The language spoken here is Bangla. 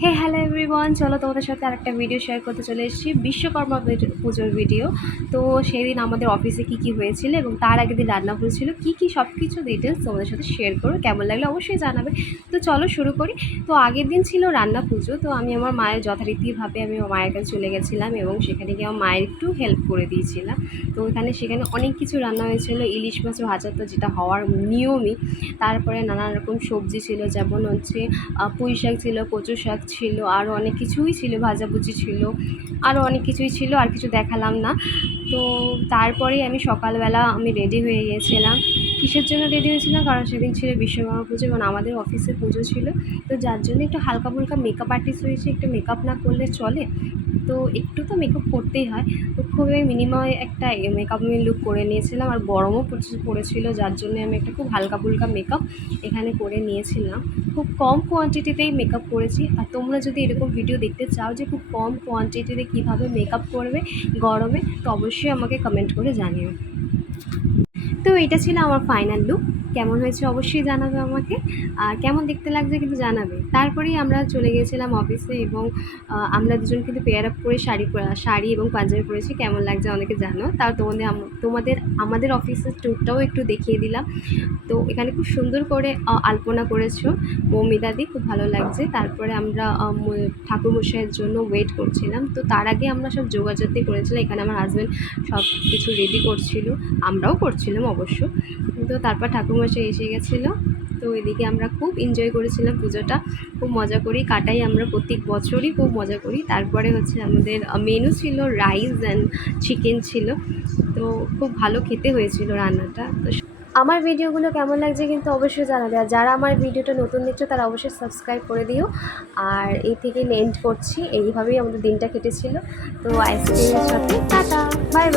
হে হ্যালো এভরিওয়ান, চলো তোমাদের সাথে আরেকটা ভিডিও শেয়ার করতে চলে এসেছি, বিশ্বকর্মা পুজোর ভিডিও। তো সেদিন আমাদের অফিসে কি কি হয়েছিল এবং তার আগের দিন রান্না হয়েছিল কি কি সব কিছু ডিটেলস তোমাদের সাথে শেয়ার করো। কেমন লাগলে অবশ্যই জানাবে। তো চলো শুরু করি। তো আগের দিন ছিল রান্না পুজো, তো আমি আমার মায়ের যথারীতিভাবে আমি আমার মায়ের কাছে চলে গেছিলাম এবং সেখানে গিয়ে আমার মায়ের একটু হেল্প করে দিয়েছিলাম। তো সেখানে অনেক কিছু রান্না হয়েছিল, ইলিশ মাছ ভাজা তো যেটা হওয়ার নিয়মই। তারপরে নানান রকম সবজি ছিল, যেমন হচ্ছে পুঁই শাক ছিল, কচু শাক ছিল, আরও অনেক কিছুই ছিল, ভাজাভুজি ছিল, আরও অনেক কিছুই ছিল, আর কিছু দেখালাম না। তো তারপরেই আমি সকালবেলা আমি রেডি হয়ে গিয়েছিলাম। কিসের জন্য রেডি হয়েছিলাম? কারণ সেদিন ছিল বিশ্বকর্মা পুজো এবং আমাদের অফিসে পুজো ছিল। তো যার জন্য একটু হালকা ফুলকা মেকআপ আর্টিস্ট হয়েছে, একটু মেকআপ না করলে চলে। তো একটু তো মেকআপ করতেই হয়। তো খুবই মিনিমাম একটা মেকআপ আমি লুক করে নিয়েছিলাম, আর গরমও প্রচুর পড়েছিল, যার জন্য আমি একটা খুব হালকা ফুলকা মেকআপ এখানে করে নিয়েছিলাম। খুব কম কোয়ান্টিটিতেই মেকআপ করেছি। আর তোমরা যদি এরকম ভিডিও দেখতে চাও যে খুব কম কোয়ান্টিটিতে কীভাবে মেকআপ করবে গরমে, তো অবশ্যই আমাকে কমেন্ট করে জানিও। তো এটা ছিল আমার ফাইনাল লুক। কেমন হয়েছে অবশ্যই জানাবে আমাকে, আর কেমন দেখতে লাগছে কিন্তু জানাবে। তারপরেই আমরা চলে গিয়েছিলাম অফিসে এবং আমরা দুজন কিন্তু পেয়ার আপ করে শাড়ি এবং পাঞ্জাবি পরেছি। কেমন লাগছে অনেকে জানো। তাও তোমাদের আমাদের অফিসের ট্যুরটাও একটু দেখিয়ে দিলাম। তো এখানে খুব সুন্দর করে আলপনা করেছো মৌমিতাদি, খুব ভালো লাগছে। তারপরে আমরা ঠাকুরমশাইয়ের জন্য ওয়েট করছিলাম। তো তার আগে আমরা সব যোগাযাতি করেছিলাম। এখানে আমার হাজব্যান্ড সব কিছু রেডি করছিল, আমরাও করছিলাম অবশ্য। তো তারপর ঠাকুরমশাই এসে গেছিলো। তো এদিকে আমরা খুব এনজয় করেছিলাম পুজোটা, খুব মজা করি কাটাই আমরা প্রত্যেক বছরই, খুব মজা করি। তারপরে হচ্ছে আমাদের মেনু ছিল রাইস অ্যান্ড চিকেন ছিল। তো খুব ভালো খেতে হয়েছিল রান্নাটা। তো আমার ভিডিওগুলো কেমন লাগছে কিন্তু অবশ্যই জানাবে। আর যারা আমার ভিডিওটা নতুন দেখছো তারা অবশ্যই সাবস্ক্রাইব করে দিও। আর এই থেকে এন্ড করছি, এইভাবেই আমাদের দিনটা কেটেছিল। তো আইসক্রিমের সাথে টাটা, বাই বাই।